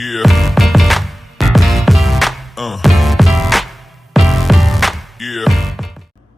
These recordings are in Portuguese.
Yeah. Yeah.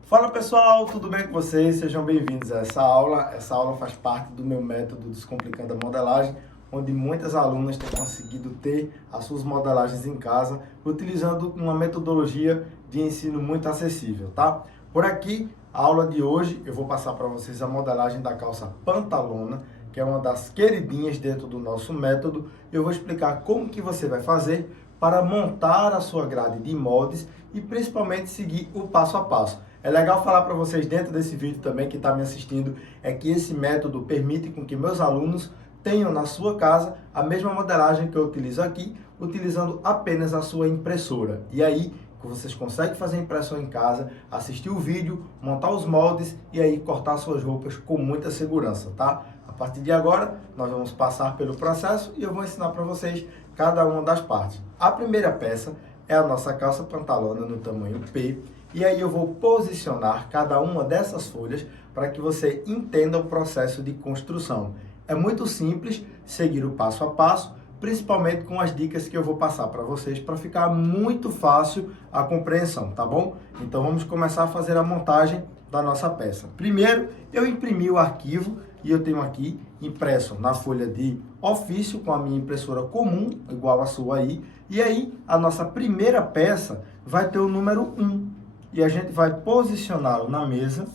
Fala pessoal, tudo bem com vocês? Sejam bem-vindos a essa aula. Essa aula faz parte do meu método Descomplicando a Modelagem, onde muitas alunas têm conseguido ter as suas modelagens em casa, utilizando uma metodologia de ensino muito acessível, tá? Por aqui, a aula de hoje, eu vou passar para vocês a modelagem da calça pantalona, que é uma das queridinhas dentro do nosso método. Eu vou explicar como que você vai fazer para montar a sua grade de moldes e principalmente seguir o passo a passo. É legal falar para vocês dentro desse vídeo também, que está me assistindo, é que esse método permite com que meus alunos tenham na sua casa a mesma modelagem que eu utilizo aqui, utilizando apenas a sua impressora. E aí, vocês conseguem fazer a impressão em casa, assistir o vídeo, montar os moldes e aí cortar suas roupas com muita segurança, tá? A partir de agora, nós vamos passar pelo processo e eu vou ensinar para vocês cada uma das partes. A primeira peça é a nossa calça pantalona no tamanho P, e aí eu vou posicionar cada uma dessas folhas para que você entenda o processo de construção. É muito simples seguir o passo a passo, principalmente com as dicas que eu vou passar para vocês, para ficar muito fácil a compreensão, tá bom? Então vamos começar a fazer a montagem da nossa peça. Primeiro, eu imprimi o arquivo e eu tenho aqui impresso na folha de ofício com a minha impressora comum, igual a sua aí. E aí, a nossa primeira peça vai ter o número 1. E a gente vai posicioná-lo na mesa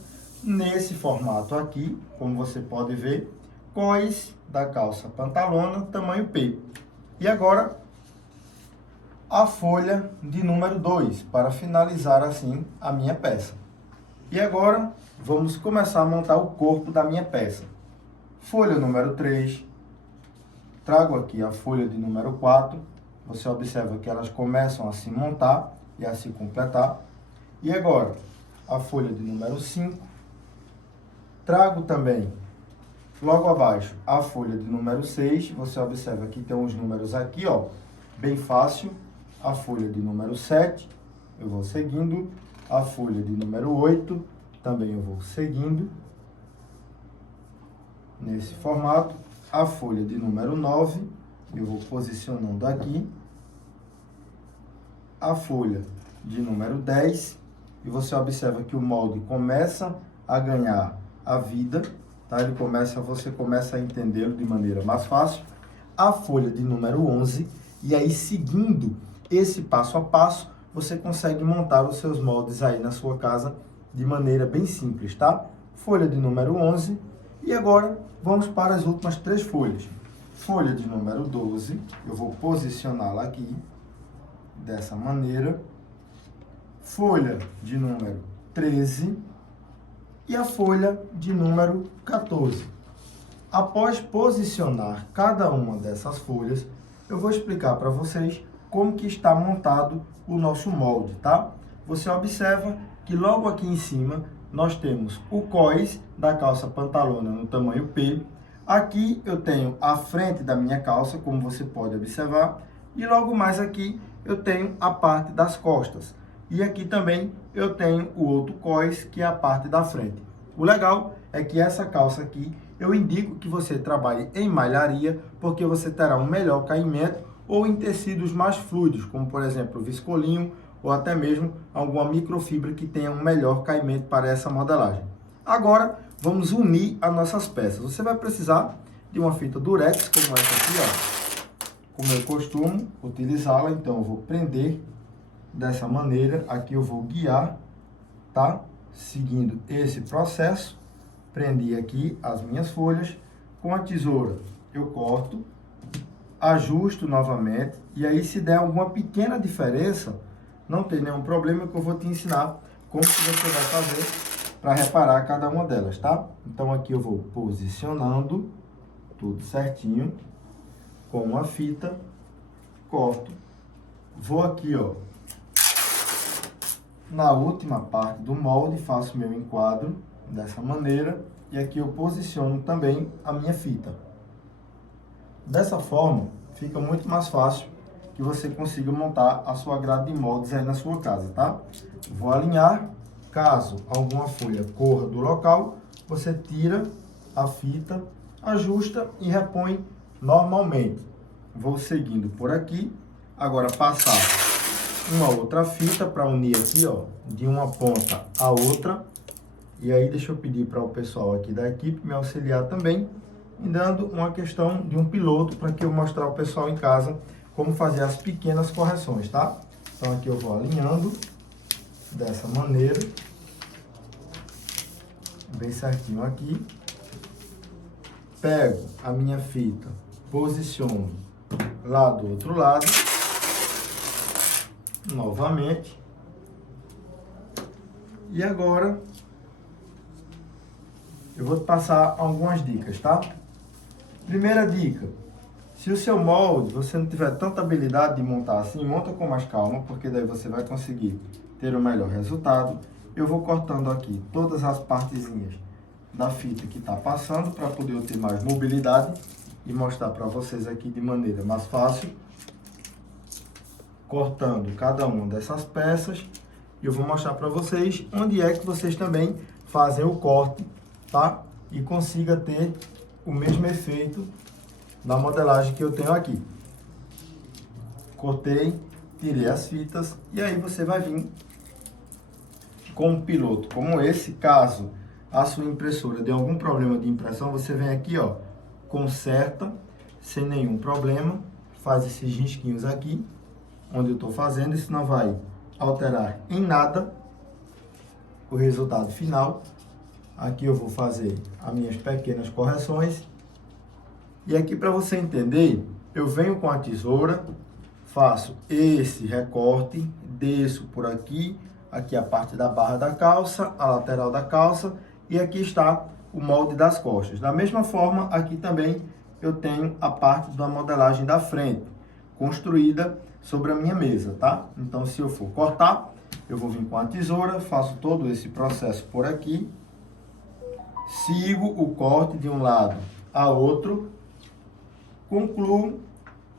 nesse formato aqui, como você pode ver, cós da calça pantalona, tamanho P. E agora, a folha de número 2, para finalizar assim a minha peça. E agora, vamos começar a montar o corpo da minha peça. Folha número 3, trago aqui a folha de número 4, você observa que elas começam a se montar e a se completar. E agora, a folha de número 5, trago também, logo abaixo, a folha de número 6, você observa que tem uns números aqui, ó, bem fácil. A folha de número 7, eu vou seguindo. A folha de número 8, também eu vou seguindo nesse formato. A folha de número 9, eu vou posicionando aqui. A folha de número 10, e você observa que o molde começa a ganhar a vida, tá? Você começa a entendê-lo de maneira mais fácil. A folha de número 11, e aí seguindo esse passo a passo, você consegue montar os seus moldes aí na sua casa de maneira bem simples, tá? Folha de número 11, e agora vamos para as últimas 3 folhas. Folha de número 12, eu vou posicioná-la aqui, dessa maneira. Folha de número 13 e a folha de número 14. Após posicionar cada uma dessas folhas, eu vou explicar para vocês como que está montado o nosso molde, tá? Você observa que logo aqui em cima nós temos o cós da calça pantalona no tamanho P. Aqui eu tenho a frente da minha calça, como você pode observar, e logo mais aqui eu tenho a parte das costas. E aqui também eu tenho o outro cós, que é a parte da frente. O legal é que essa calça aqui, eu indico que você trabalhe em malharia, porque você terá um melhor caimento, ou em tecidos mais fluidos, como por exemplo o viscolinho, ou até mesmo alguma microfibra que tenha um melhor caimento para essa modelagem. Agora, vamos unir as nossas peças. Você vai precisar de uma fita durex, como essa aqui, ó. Como eu costumo utilizá-la, então eu vou prender dessa maneira. Aqui eu vou guiar, tá? Seguindo esse processo, prendi aqui as minhas folhas. Com a tesoura eu corto, ajusto novamente, e aí se der alguma pequena diferença, não tem nenhum problema, que eu vou te ensinar como que você vai fazer para reparar cada uma delas, tá? Então aqui eu vou posicionando tudo certinho com uma fita, corto, vou aqui, ó, na última parte do molde, faço meu enquadro dessa maneira, e aqui eu posiciono também a minha fita. Dessa forma, fica muito mais fácil que você consiga montar a sua grade de moldes aí na sua casa, tá? Vou alinhar. Caso alguma folha corra do local, você tira a fita, ajusta e repõe normalmente. vou seguindo por aqui. Agora passar uma outra fita para unir aqui, ó, de uma ponta a outra. E aí deixa eu pedir para o pessoal aqui da equipe me auxiliar também, me dando uma questão de um piloto para que eu mostrar ao pessoal em casa como fazer as pequenas correções, tá? Então aqui eu vou alinhando dessa maneira, bem certinho aqui. Pego a minha fita, posiciono lá do outro lado, novamente. E agora eu vou te passar algumas dicas, tá? Primeira dica: se o seu molde, você não tiver tanta habilidade de montar assim, monta com mais calma, porque daí você vai conseguir ter o melhor resultado. Eu vou cortando aqui todas as partezinhas da fita que está passando para poder eu ter mais mobilidade e mostrar para vocês aqui de maneira mais fácil. Cortando cada uma dessas peças, eu vou mostrar para vocês onde é que vocês também fazem o corte, tá? E consiga ter o mesmo efeito da modelagem que eu tenho aqui. Cortei, tirei as fitas e aí você vai vir com um piloto como esse. Caso a sua impressora dê algum problema de impressão, você vem aqui, ó, conserta sem nenhum problema, faz esses risquinhos aqui onde eu estou fazendo. Isso não vai alterar em nada o resultado final. Aqui eu vou fazer as minhas pequenas correções. E aqui, para você entender, eu venho com a tesoura, faço esse recorte, desço por aqui, aqui a parte da barra da calça, a lateral da calça, e aqui está o molde das costas. Da mesma forma, aqui também eu tenho a parte da modelagem da frente, construída sobre a minha mesa, tá? Então, se eu for cortar, eu vou vir com a tesoura, faço todo esse processo por aqui, sigo o corte de um lado a outro, concluo,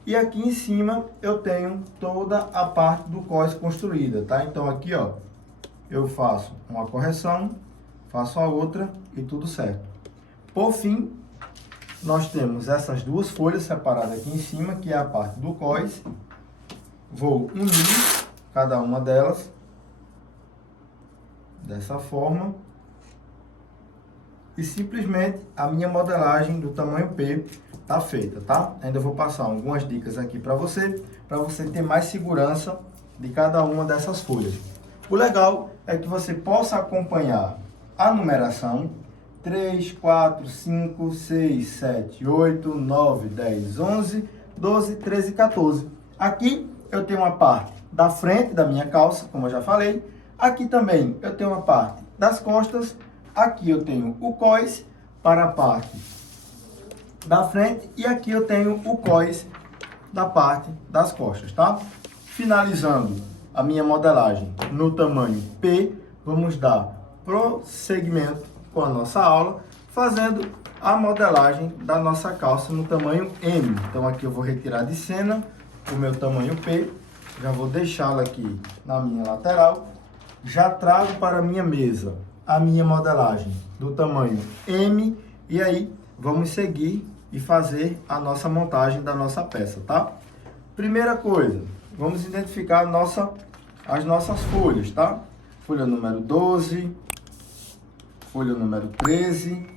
e aqui em cima eu tenho toda a parte do cós construída, tá? Então aqui, ó, eu faço uma correção, faço a outra e tudo certo. Por fim, nós temos essas duas folhas separadas aqui em cima, que é a parte do cós. Vou unir cada uma delas dessa forma. E simplesmente a minha modelagem do tamanho P tá feita, tá? Ainda vou passar algumas dicas aqui para você ter mais segurança de cada uma dessas folhas. O legal é que você possa acompanhar a numeração 3, 4, 5, 6, 7, 8, 9, 10, 11, 12, 13 e 14. Aqui eu tenho uma parte da frente da minha calça, como eu já falei. Aqui também eu tenho uma parte das costas. Aqui eu tenho o cós para a parte da frente e aqui eu tenho o cós da parte das costas, tá? Finalizando a minha modelagem no tamanho P, vamos dar prosseguimento com a nossa aula, fazendo a modelagem da nossa calça no tamanho M. Então aqui eu vou retirar de cena o meu tamanho P, já vou deixá-la aqui na minha lateral, já trago para a minha mesa a minha modelagem do tamanho M e aí vamos seguir e fazer a nossa montagem da nossa peça, tá? Primeira coisa, vamos identificar as nossas folhas, tá? Folha número 12, folha número 13.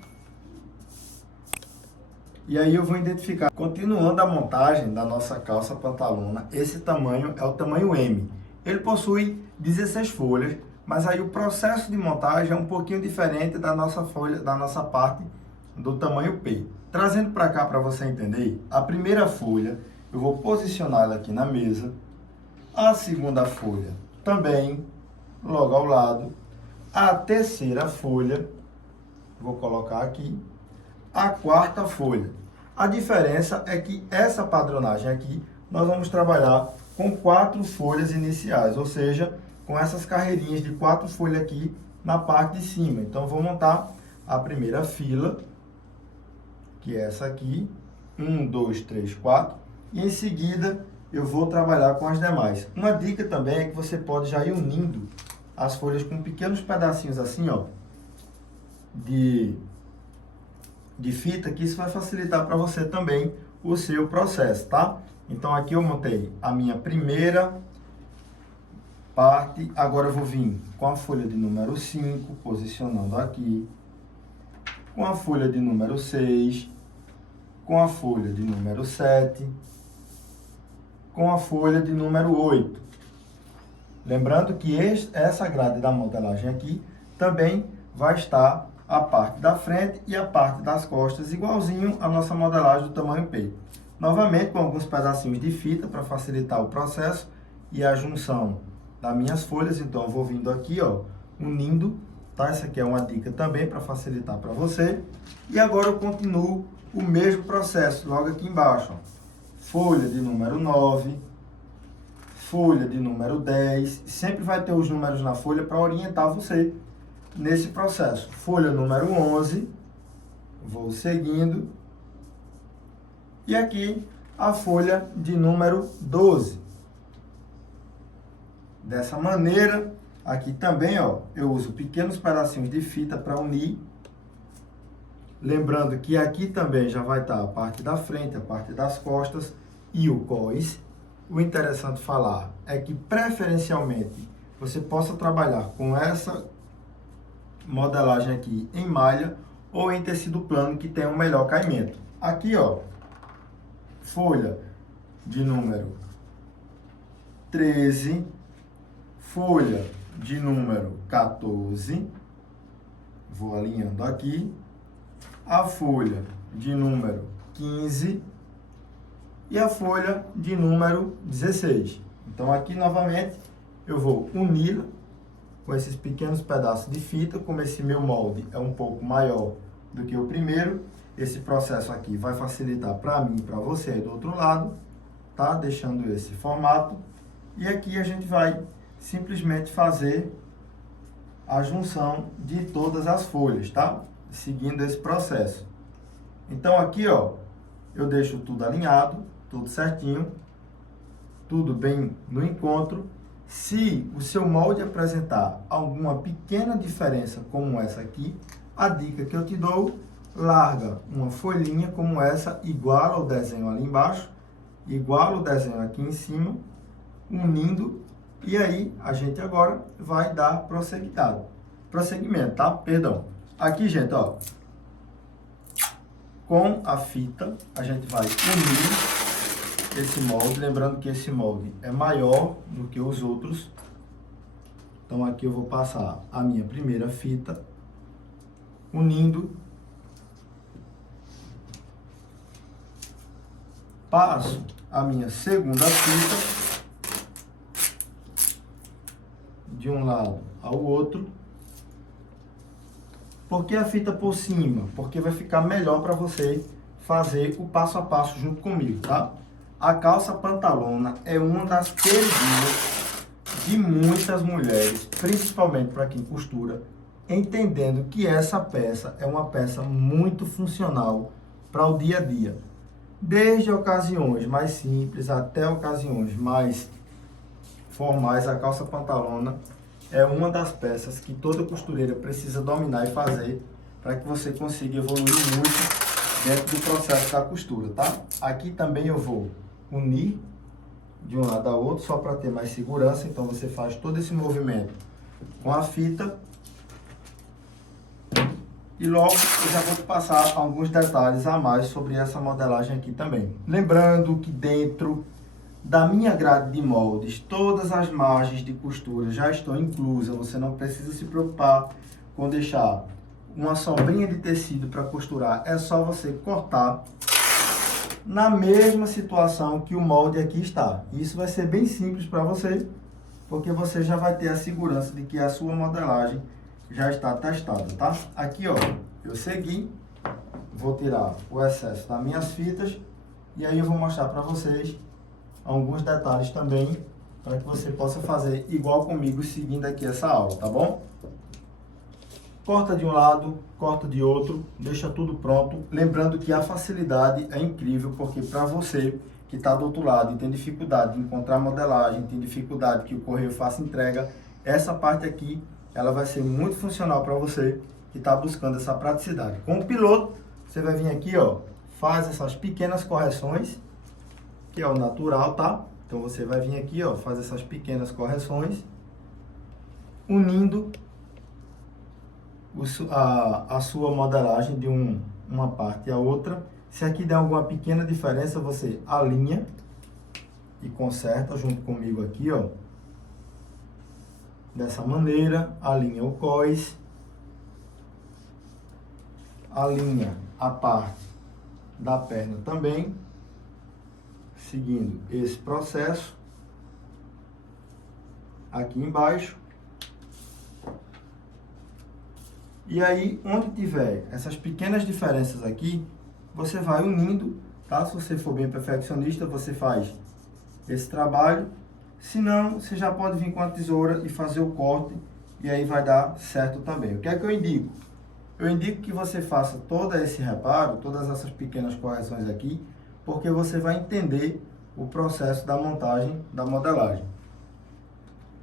E aí eu vou identificar, continuando a montagem da nossa calça pantalona, esse tamanho é o tamanho M. Ele possui 16 folhas, mas aí o processo de montagem é um pouquinho diferente da nossa folha, da nossa parte do tamanho P. Trazendo para cá para você entender, a primeira folha eu vou posicionar ela aqui na mesa, a segunda folha também, logo ao lado, a terceira folha, vou colocar aqui, a quarta folha. A diferença é que essa padronagem aqui, nós vamos trabalhar com 4 folhas iniciais, ou seja, com essas carreirinhas de 4 folhas aqui na parte de cima. Então, vou montar a primeira fila, que é essa aqui, 1, 2, 3, 4, e em seguida eu vou trabalhar com as demais. Uma dica também é que você pode já ir unindo as folhas com pequenos pedacinhos assim, ó, de de fita, que isso vai facilitar para você também o seu processo, tá? Então aqui eu montei a minha primeira parte, agora eu vou vir com a folha de número 5, posicionando aqui, com a folha de número 6, com a folha de número 7, com a folha de número 8. Lembrando que essa grade da modelagem aqui também vai estar a parte da frente e a parte das costas, igualzinho a nossa modelagem do tamanho peito. Novamente com alguns pedacinhos de fita para facilitar o processo e a junção das minhas folhas. Então eu vou vindo aqui, ó, unindo, tá? Essa aqui é uma dica também para facilitar para você. E agora eu continuo o mesmo processo, logo aqui embaixo, ó. Folha de número 9, folha de número 10, sempre vai ter os números na folha para orientar você nesse processo. Folha número 11, vou seguindo, e aqui a folha de número 12. Dessa maneira, aqui também, ó, eu uso pequenos pedacinhos de fita para unir. Lembrando que aqui também já vai estar a parte da frente, a parte das costas e o cós. O interessante falar é que, preferencialmente, você possa trabalhar com essa modelagem aqui em malha ou em tecido plano, que tem um melhor caimento. Aqui, ó, folha de número 13, folha de número 14, vou alinhando aqui, a folha de número 15 e a folha de número 16. Então aqui novamente eu vou unir com esses pequenos pedaços de fita. Como esse meu molde é um pouco maior do que o primeiro, esse processo aqui vai facilitar para mim e para você aí do outro lado, tá? Deixando esse formato. E aqui a gente vai simplesmente fazer a junção de todas as folhas, tá? Seguindo esse processo. Então aqui, ó, eu deixo tudo alinhado, tudo certinho, tudo bem no encontro. Se o seu molde apresentar alguma pequena diferença como essa aqui, a dica que eu te dou, larga uma folhinha como essa, iguala o desenho ali embaixo, iguala o desenho aqui em cima, unindo, e aí a gente agora vai dar prosseguimento, tá? Perdão. Aqui, gente, ó, com a fita, a gente vai unir esse molde, lembrando que esse molde é maior do que os outros. Então aqui eu vou passar a minha primeira fita, unindo, passo a minha segunda fita de um lado ao outro. Por que a fita por cima? Porque vai ficar melhor para você fazer o passo a passo junto comigo, tá? A calça pantalona é uma das queridinhas de muitas mulheres, principalmente para quem costura, entendendo que essa peça é uma peça muito funcional para o dia a dia. Desde ocasiões mais simples até ocasiões mais formais, a calça pantalona é uma das peças que toda costureira precisa dominar e fazer para que você consiga evoluir muito dentro do processo da costura, tá? Aqui também eu vou unir de um lado ao outro, só para ter mais segurança. Então você faz todo esse movimento com a fita. E logo eu já vou te passar alguns detalhes a mais sobre essa modelagem aqui também. Lembrando que dentro da minha grade de moldes, todas as margens de costura já estão inclusas. Você não precisa se preocupar com deixar uma sobrinha de tecido para costurar. É só você cortar na mesma situação que o molde aqui está. Isso vai ser bem simples para você, porque você já vai ter a segurança de que a sua modelagem já está testada, tá? Aqui, ó, eu segui, vou tirar o excesso das minhas fitas e aí eu vou mostrar para vocês alguns detalhes também, para que você possa fazer igual comigo, seguindo aqui essa aula, tá bom? Corta de um lado, corta de outro, deixa tudo pronto. Lembrando que a facilidade é incrível, porque para você que está do outro lado e tem dificuldade de encontrar modelagem, tem dificuldade que o correio faça entrega, essa parte aqui, ela vai ser muito funcional para você que está buscando essa praticidade. Com o piloto, você vai vir aqui, ó, faz essas pequenas correções, que é o natural, tá? Então você vai vir aqui, ó, faz essas pequenas correções, unindo a sua modelagem de uma parte à outra. Se aqui der alguma pequena diferença, você alinha e conserta junto comigo aqui, ó. Dessa maneira, alinha o cós, alinha a parte da perna também, seguindo esse processo. Aqui embaixo. E aí, onde tiver essas pequenas diferenças aqui, você vai unindo, tá? Se você for bem perfeccionista, você faz esse trabalho. Se não, você já pode vir com a tesoura e fazer o corte, e aí vai dar certo também. O que é que eu indico? Eu indico que você faça todo esse reparo, todas essas pequenas correções aqui, porque você vai entender o processo da montagem da modelagem.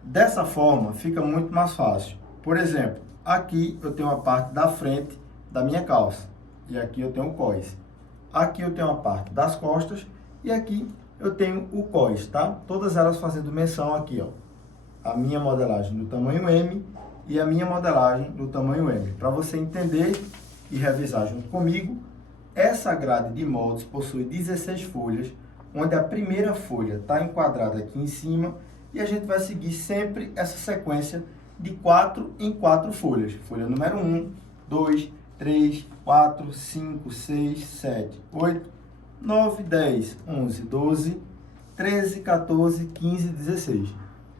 Dessa forma, fica muito mais fácil. Por exemplo, aqui eu tenho a parte da frente da minha calça, e aqui eu tenho o cós. Aqui eu tenho a parte das costas, e aqui eu tenho o cós, tá? Todas elas fazendo menção aqui, ó. A minha modelagem no tamanho M e a minha modelagem no tamanho M. Para você entender e revisar junto comigo, essa grade de moldes possui 16 folhas, onde a primeira folha está enquadrada aqui em cima, e a gente vai seguir sempre essa sequência de 4 em 4 folhas. Folha número 1, 2, 3, 4, 5, 6, 7, 8, 9, 10, 11, 12, 13, 14, 15, 16.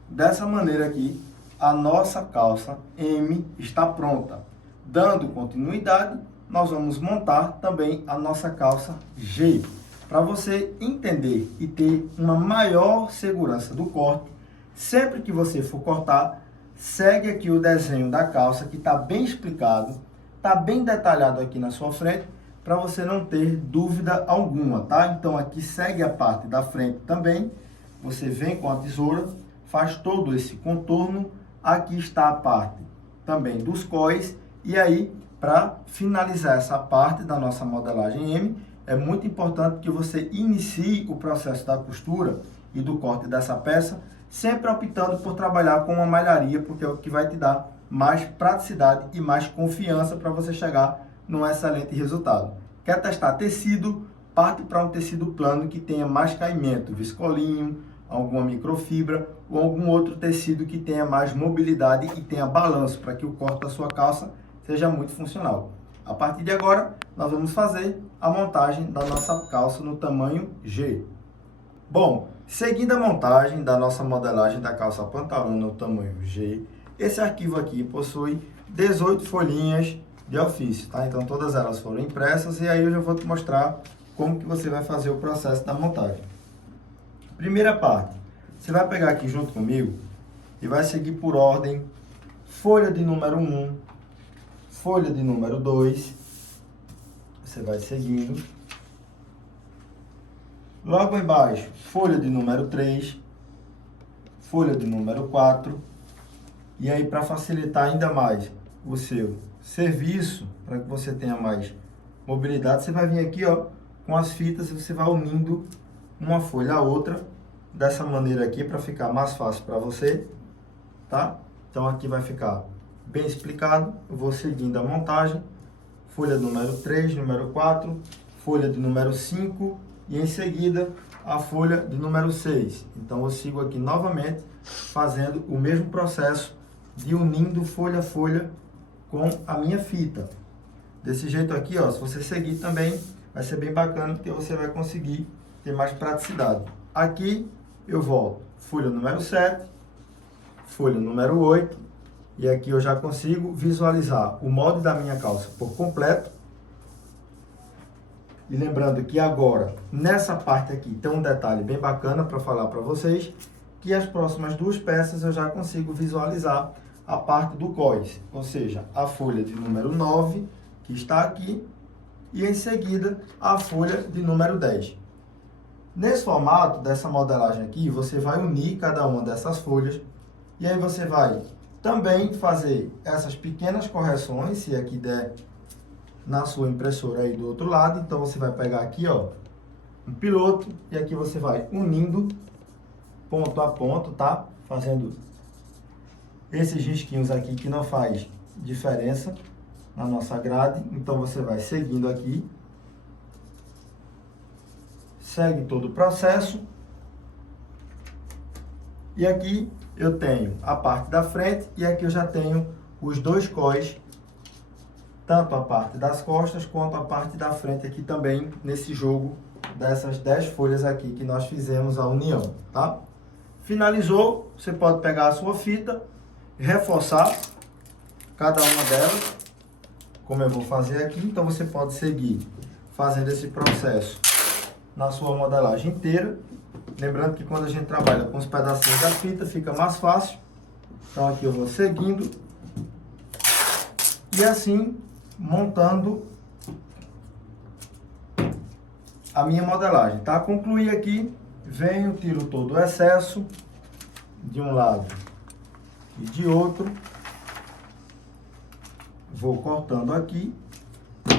Dessa maneira aqui, a nossa calça M está pronta. Dando continuidade, nós vamos montar também a nossa calça G. Para você entender e ter uma maior segurança do corte, sempre que você for cortar, segue aqui o desenho da calça, que está bem explicado, está bem detalhado aqui na sua frente, para você não ter dúvida alguma, tá? Então aqui segue a parte da frente também, você vem com a tesoura, faz todo esse contorno, aqui está a parte também dos cós, e aí, para finalizar essa parte da nossa modelagem M, é muito importante que você inicie o processo da costura e do corte dessa peça, sempre optando por trabalhar com uma malharia, porque é o que vai te dar mais praticidade e mais confiança para você chegar num excelente resultado. Quer testar tecido? Parte para um tecido plano que tenha mais caimento, viscolinho, alguma microfibra ou algum outro tecido que tenha mais mobilidade e tenha balanço para que o corte da sua calça seja muito funcional. A partir de agora, nós vamos fazer a montagem da nossa calça no tamanho G. Bom, seguindo a montagem da nossa modelagem da calça pantalona no tamanho G, esse arquivo aqui possui 18 folhinhas de ofício, tá? Então todas elas foram impressas, e aí eu já vou te mostrar como que você vai fazer o processo da montagem. Primeira parte, você vai pegar aqui junto comigo e vai seguir por ordem: folha de número 1, folha de número 2, você vai seguindo. Logo embaixo, folha de número 3, folha de número 4, e aí para facilitar ainda mais o seu serviço, para que você tenha mais mobilidade, você vai vir aqui, ó, com as fitas, e você vai unindo uma folha a outra, dessa maneira aqui, para ficar mais fácil para você, tá? Então aqui vai ficar bem explicado. Eu vou seguindo a montagem: folha número 3, número 4, folha de número 5, e em seguida a folha de número 6. Então eu sigo aqui novamente, fazendo o mesmo processo de unindo folha a folha com a minha fita. Desse jeito aqui, ó, se você seguir também, vai ser bem bacana, porque você vai conseguir ter mais praticidade. Aqui eu volto, folha número 7, folha número 8, e aqui eu já consigo visualizar o molde da minha calça por completo. E lembrando que agora, nessa parte aqui, tem um detalhe bem bacana para falar para vocês, que as próximas duas peças eu já consigo visualizar a parte do cós, ou seja, a folha de número 9, que está aqui, e em seguida a folha de número 10. Nesse formato dessa modelagem aqui, você vai unir cada uma dessas folhas, e aí você vai também fazer essas pequenas correções, se aqui der na sua impressora aí do outro lado. Então você vai pegar aqui, ó, um piloto, e aqui você vai unindo ponto a ponto, tá? Fazendo esses risquinhos aqui que não faz diferença na nossa grade. Então você vai seguindo aqui, segue todo o processo. E aqui eu tenho a parte da frente e aqui eu já tenho os dois cós, tanto a parte das costas quanto a parte da frente aqui também, nesse jogo dessas 10 folhas aqui que nós fizemos a união, tá? Finalizou, você pode pegar a sua fita, reforçar cada uma delas, como eu vou fazer aqui. Então você pode seguir fazendo esse processo na sua modelagem inteira. Lembrando que quando a gente trabalha com os pedacinhos da fita, fica mais fácil. Então aqui eu vou seguindo e assim montando a minha modelagem, tá? Concluí aqui, venho, tiro todo o excesso de um lado e de outro. Vou cortando aqui.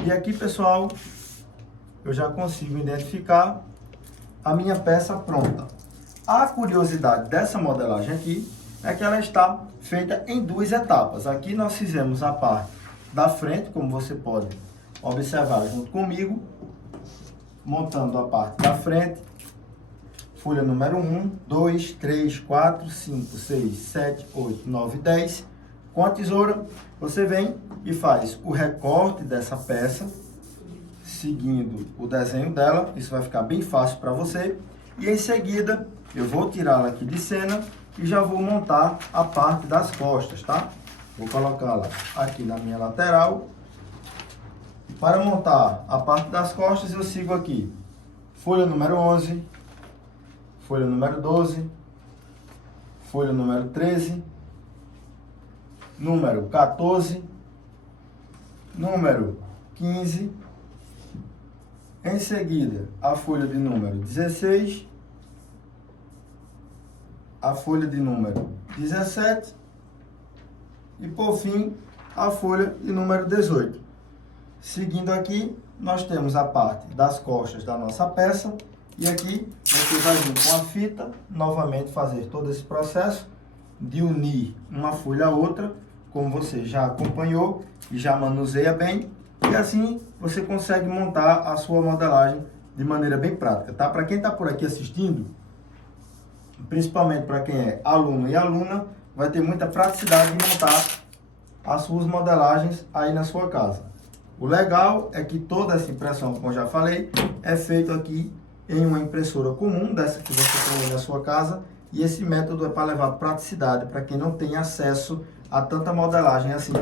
E aqui, pessoal, eu já consigo identificar a minha peça pronta. A curiosidade dessa modelagem aqui é que ela está feita em duas etapas. Aqui nós fizemos a parte da frente, como você pode observar junto comigo, montando a parte da frente, folha número 1, 2, 3, 4, 5, 6, 7, 8, 9, 10. Com a tesoura, você vem e faz o recorte dessa peça, seguindo o desenho dela. Isso vai ficar bem fácil para você. E em seguida, eu vou tirá-la aqui de cena e já vou montar a parte das costas, tá? Vou colocá-la aqui na minha lateral. Para montar a parte das costas, eu sigo aqui folha número 11, folha número 12, folha número 13, número 14, número 15, em seguida a folha de número 16, a folha de número 17 e por fim a folha de número 18. Seguindo aqui, nós temos a parte das costas da nossa peça e aqui você vai vir com a fita, novamente fazer todo esse processo de unir uma folha a outra, como você já acompanhou e já manuseia bem, e assim você consegue montar a sua modelagem de maneira bem prática, tá? Para quem está por aqui assistindo, principalmente para quem é aluno e aluna, vai ter muita praticidade de montar as suas modelagens aí na sua casa. O legal é que toda essa impressão, como eu já falei, é feita aqui em uma impressora comum, dessa que você tem na sua casa, e esse método é para levar praticidade para quem não tem acesso a tanta modelagem assim,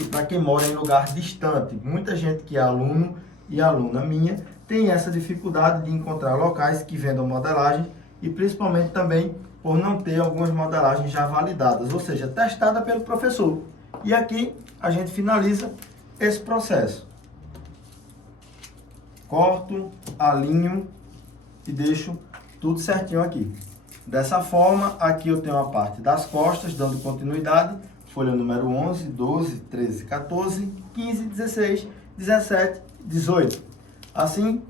e para quem mora em lugar distante. Muita gente que é aluno e aluna minha tem essa dificuldade de encontrar locais que vendam modelagem, e principalmente também por não ter algumas modelagens já validadas, ou seja, testada pelo professor. E aqui a gente finaliza esse processo. Corto, alinho e deixo tudo certinho aqui. Dessa forma, aqui eu tenho a parte das costas, dando continuidade, folha número 11, 12, 13, 14, 15, 16, 17, 18. Assim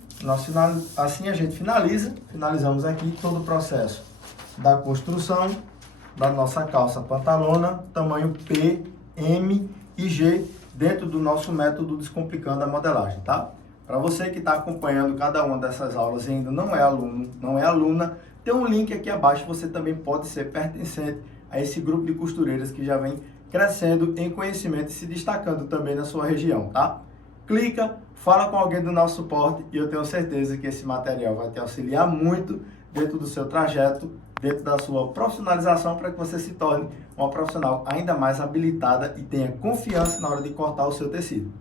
a gente finalizamos aqui todo o processo da construção da nossa calça pantalona, tamanho P, M e G, dentro do nosso método Descomplicando a Modelagem, tá? Para você que está acompanhando cada uma dessas aulas e ainda não é aluno, não é aluna, tem um link aqui abaixo, você também pode ser pertencente a esse grupo de costureiras que já vem crescendo em conhecimento e se destacando também na sua região, tá? Clica, fala com alguém do nosso suporte e eu tenho certeza que esse material vai te auxiliar muito dentro do seu trajeto, dentro da sua profissionalização, para que você se torne uma profissional ainda mais habilitada e tenha confiança na hora de cortar o seu tecido.